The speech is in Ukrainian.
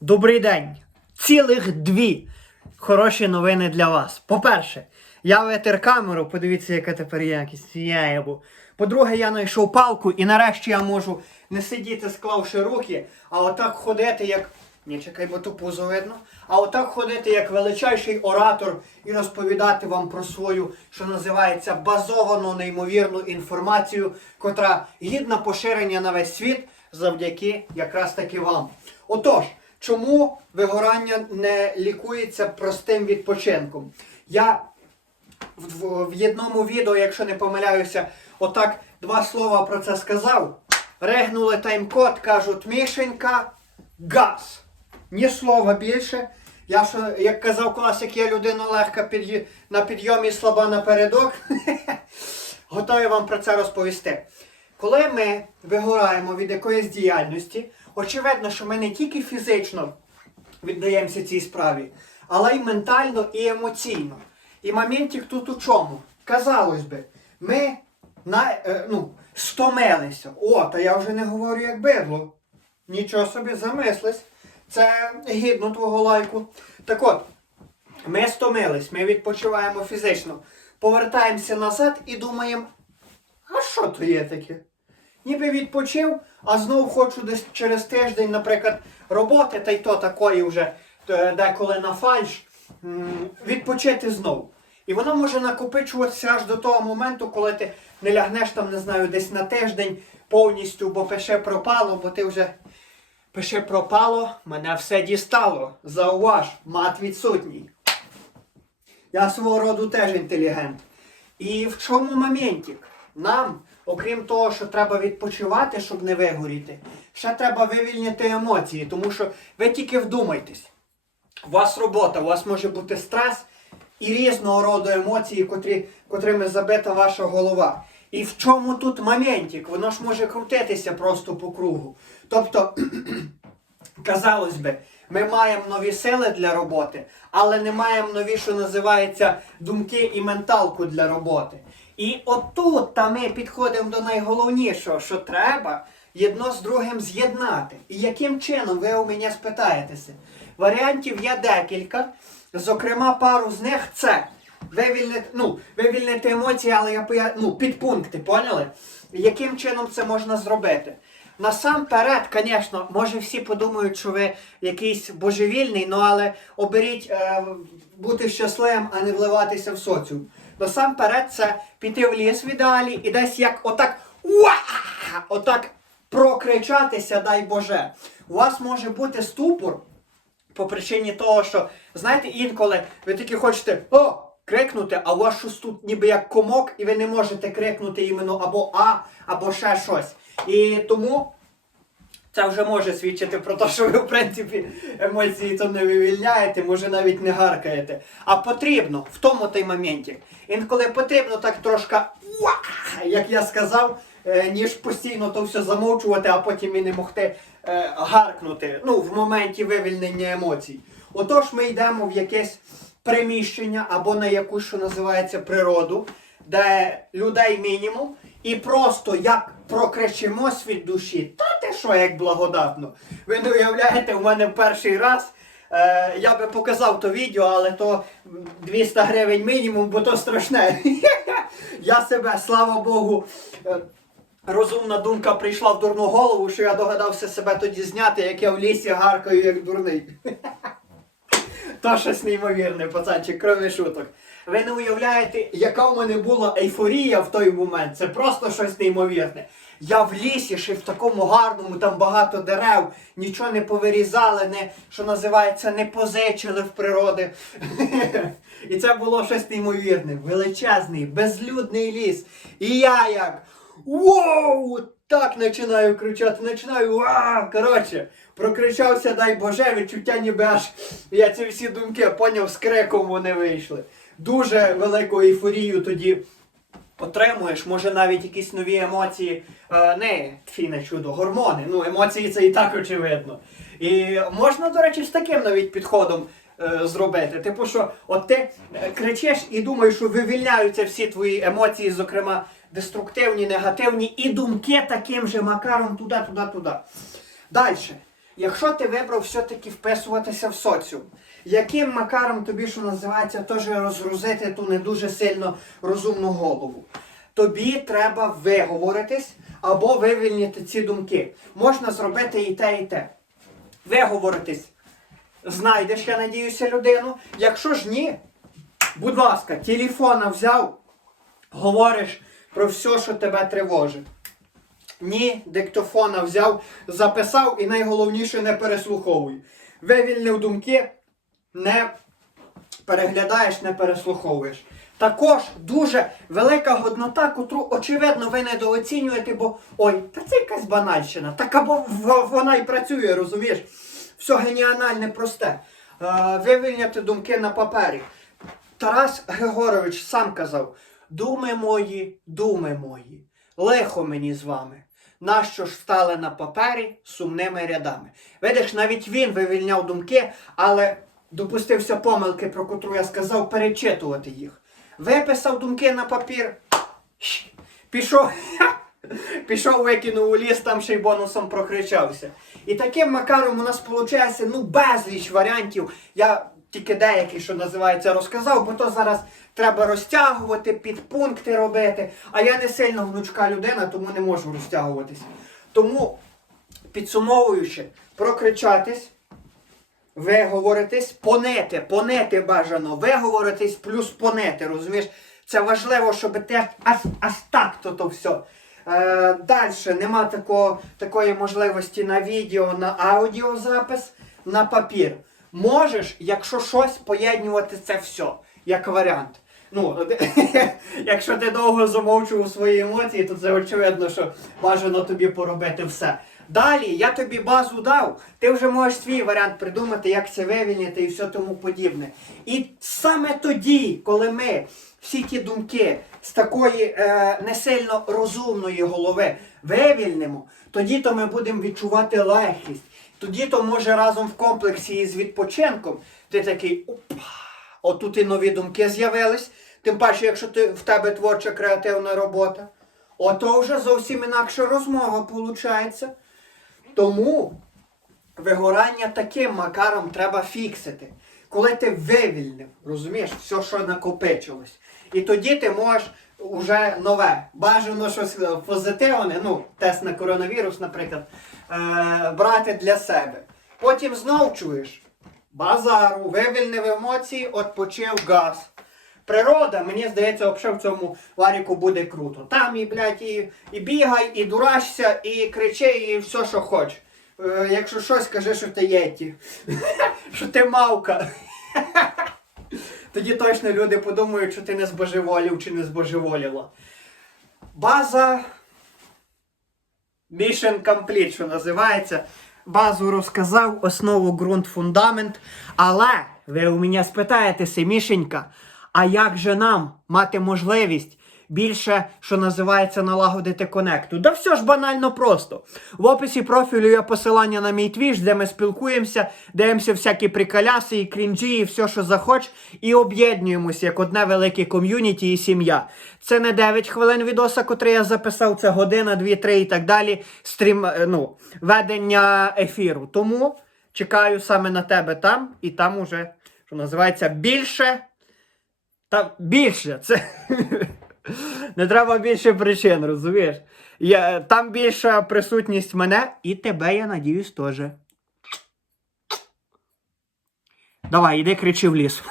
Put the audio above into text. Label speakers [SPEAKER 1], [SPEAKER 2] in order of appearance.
[SPEAKER 1] Добрий день! Цілих дві хороші новини для вас. По-перше, я витер камеру, подивіться, яка тепер якість. Єбу. По-друге, я знайшов палку і нарешті я можу не сидіти, склавши руки, а отак ходити, як. Ні, чекай, бо ту видно. А отак ходити як величайший оратор і розповідати вам про свою, що називається, базовану неймовірну інформацію, котра гідна поширення на весь світ завдяки якраз таки вам. Отож, чому вигорання не лікується простим відпочинком? Я в, в, в одному відео, якщо не помиляюся, отак два слова про це сказав. Регнули тайм-код, кажуть, Мішенька, газ. Ні слова більше. Я що, як казав класик, я людина легка під'ї- на підйомі слаба напередок. Готовий вам про це розповісти. Коли ми вигораємо від якоїсь діяльності, очевидно, що ми не тільки фізично віддаємося цій справі, але й ментально і емоційно. І моментик тут у чому? Казалось би, ми на, е, ну, стомилися. О, та я вже не говорю як бидло. Нічого собі замислись. Це гідно твого лайку. Так от, ми стомились, ми відпочиваємо фізично, повертаємося назад і думаємо, а що то є таке? Ніби відпочив, а знов хочу десь через тиждень, наприклад, роботи, та й то такої вже е, деколи на фальш, відпочити знов. І воно може накопичуватися аж до того моменту, коли ти не лягнеш там, не знаю, десь на тиждень повністю, бо пише пропало, бо ти вже пише пропало, мене все дістало. Зауваж, мат відсутній. Я свого роду теж інтелігент. І в чому моментик? Нам, окрім того, що треба відпочивати, щоб не вигоріти, ще треба вивільнити емоції, тому що ви тільки вдумайтесь. У вас робота, у вас може бути стрес і різного роду емоції, котрі, котрими забита ваша голова. І в чому тут моментик? Воно ж може крутитися просто по кругу. Тобто, казалось би, ми маємо нові сили для роботи, але не маємо нові, що називається, думки і менталку для роботи. І отут та ми підходимо до найголовнішого, що треба єдно з другим з'єднати. І яким чином ви у мене спитаєтеся? Варіантів є декілька. Зокрема, пару з них це вивільнити, ну, вивільнити емоції, але я ну, підпункти, поняли? Яким чином це можна зробити? Насамперед, звісно, може всі подумають, що ви якийсь божевільний, ну але оберіть е, бути щасливим, а не вливатися в соціум. Насамперед, це піти в ліс в ідеалі і десь як отак уа! отак прокричатися, дай Боже. У вас може бути ступор по причині того, що, знаєте, інколи ви таки хочете о, крикнути, а у вас щось тут ніби як комок, і ви не можете крикнути іменно або А, або ще щось. І тому це вже може свідчити про те, що ви, в принципі, емоції то не вивільняєте, може навіть не гаркаєте. А потрібно в тому той моменті. Інколи потрібно так трошки, як я сказав, е, ніж постійно то все замовчувати, а потім і не могти е, гаркнути. Ну, в моменті вивільнення емоцій. Отож, ми йдемо в якесь приміщення або на якусь, що називається природу, де людей мінімум, і просто як прокричимось від душі. Та що, як благодатно. Ви не уявляєте, у мене перший раз. Е, я би показав то відео, але то 200 гривень мінімум, бо то страшне. я себе, слава Богу, е, розумна думка прийшла в дурну голову, що я догадався себе тоді зняти, як я в лісі гаркаю, як дурний. То щось неймовірне, пацанчик, крові шуток. Ви не уявляєте, яка в мене була ейфорія в той момент. Це просто щось неймовірне. Я в лісі, ще в такому гарному, там багато дерев, нічого не повирізали, не, що називається, не позичили в природи. І це було щось неймовірне, величезний, безлюдний ліс. І я як. Воу! Так починаю кричати, починаю. Коротше, прокричався, дай Боже, відчуття ніби аж я ці всі думки поняв, з криком вони вийшли. Дуже велику ейфорію тоді отримуєш, може навіть якісь нові емоції, е, не фіне чудо, гормони. Ну, емоції це і так очевидно. І можна, до речі, з таким навіть підходом е, зробити. Типу, що от ти е, кричиш і думаєш, що вивільняються всі твої емоції, зокрема деструктивні, негативні, і думки таким же макаром туди, туди, туди. Далі. Якщо ти вибрав все-таки вписуватися в соціум, яким макаром тобі, що називається, теж розгрузити ту не дуже сильно розумну голову? Тобі треба виговоритись або вивільнити ці думки. Можна зробити і те, і те. Виговоритись. Знайдеш, я надіюся, людину. Якщо ж ні, будь ласка, телефона взяв, говориш про все, що тебе тривожить. Ні, диктофона взяв, записав і найголовніше не переслуховуй. Вивільнив думки, не переглядаєш, не переслуховуєш. Також дуже велика годнота, котру, очевидно, ви недооцінюєте, бо ой, та це якась банальщина. Так або вона і працює, розумієш? Все геніанальне просте. Е, вивільняти думки на папері. Тарас Григорович сам казав: думи мої, думи мої, лихо мені з вами. Нащо ж стали на папері сумними рядами? Видиш, навіть він вивільняв думки, але допустився помилки, про котру я сказав, перечитувати їх. Виписав думки на папір, пішов, пішов, викинув у ліс, там ще й бонусом прокричався. І таким макаром у нас виходить ну, безліч варіантів. Я тільки деякі, що називається, розказав, бо то зараз треба розтягувати, підпункти робити. А я не сильно гнучка людина, тому не можу розтягуватись. Тому, підсумовуючи, прокричатись, виговоритись, понити, понити бажано, виговоритись плюс понити, розумієш? Це важливо, щоб ти аж, аж, так то, то все. Е, Далі нема такого, такої можливості на відео, на аудіозапис, на папір. Можеш, якщо щось, поєднувати це все, як варіант. Ну, якщо ти довго замовчував свої емоції, то це очевидно, що бажано тобі поробити все. Далі я тобі базу дав, ти вже можеш свій варіант придумати, як це вивільнити і все тому подібне. І саме тоді, коли ми всі ті думки з такої е, не сильно розумної голови вивільнимо, тоді то ми будемо відчувати легкість. Тоді то може разом в комплексі із відпочинком ти такий опа, отут і нові думки з'явились. Тим паче, якщо ти, в тебе творча креативна робота, ото вже зовсім інакша розмова виходить. Тому вигорання таким макаром треба фіксити. Коли ти вивільнив, розумієш, все, що накопичилось. І тоді ти можеш вже нове, бажано щось е, позитивне, ну, тест на коронавірус, наприклад, е- брати для себе. Потім знов чуєш базару, вивільнив емоції, отпочив газ. Природа, мені здається, взагалі в цьому варіку буде круто. Там і, блядь, і, і бігай, і дурашся, і кричи, і все, що хоч. Е, якщо щось, кажи, що ти єті. що ти мавка. Тоді точно люди подумають, що ти не збожеволів чи не збожеволіла. База Mission Complete, що називається. Базу розказав, основу, ґрунт, фундамент. Але ви у мене спитаєтеся, Мішенька, а як же нам мати можливість більше, що називається, налагодити конекту? Да все ж банально просто. В описі профілю є посилання на мій твіч, де ми спілкуємося, дивимося всякі приколяси і крінжі, і все, що захоч, і об'єднуємося як одне велике ком'юніті і сім'я. Це не 9 хвилин відоса, котрий я записав, це година, 2-3 і так далі. Стрім, е, ну, ведення ефіру. Тому чекаю саме на тебе там, і там уже, що називається, більше. Та більше. Це не треба більше причин, розумієш? Я, там більша присутність мене і тебе, я надіюсь, теж. Давай, іди кричи в ліс.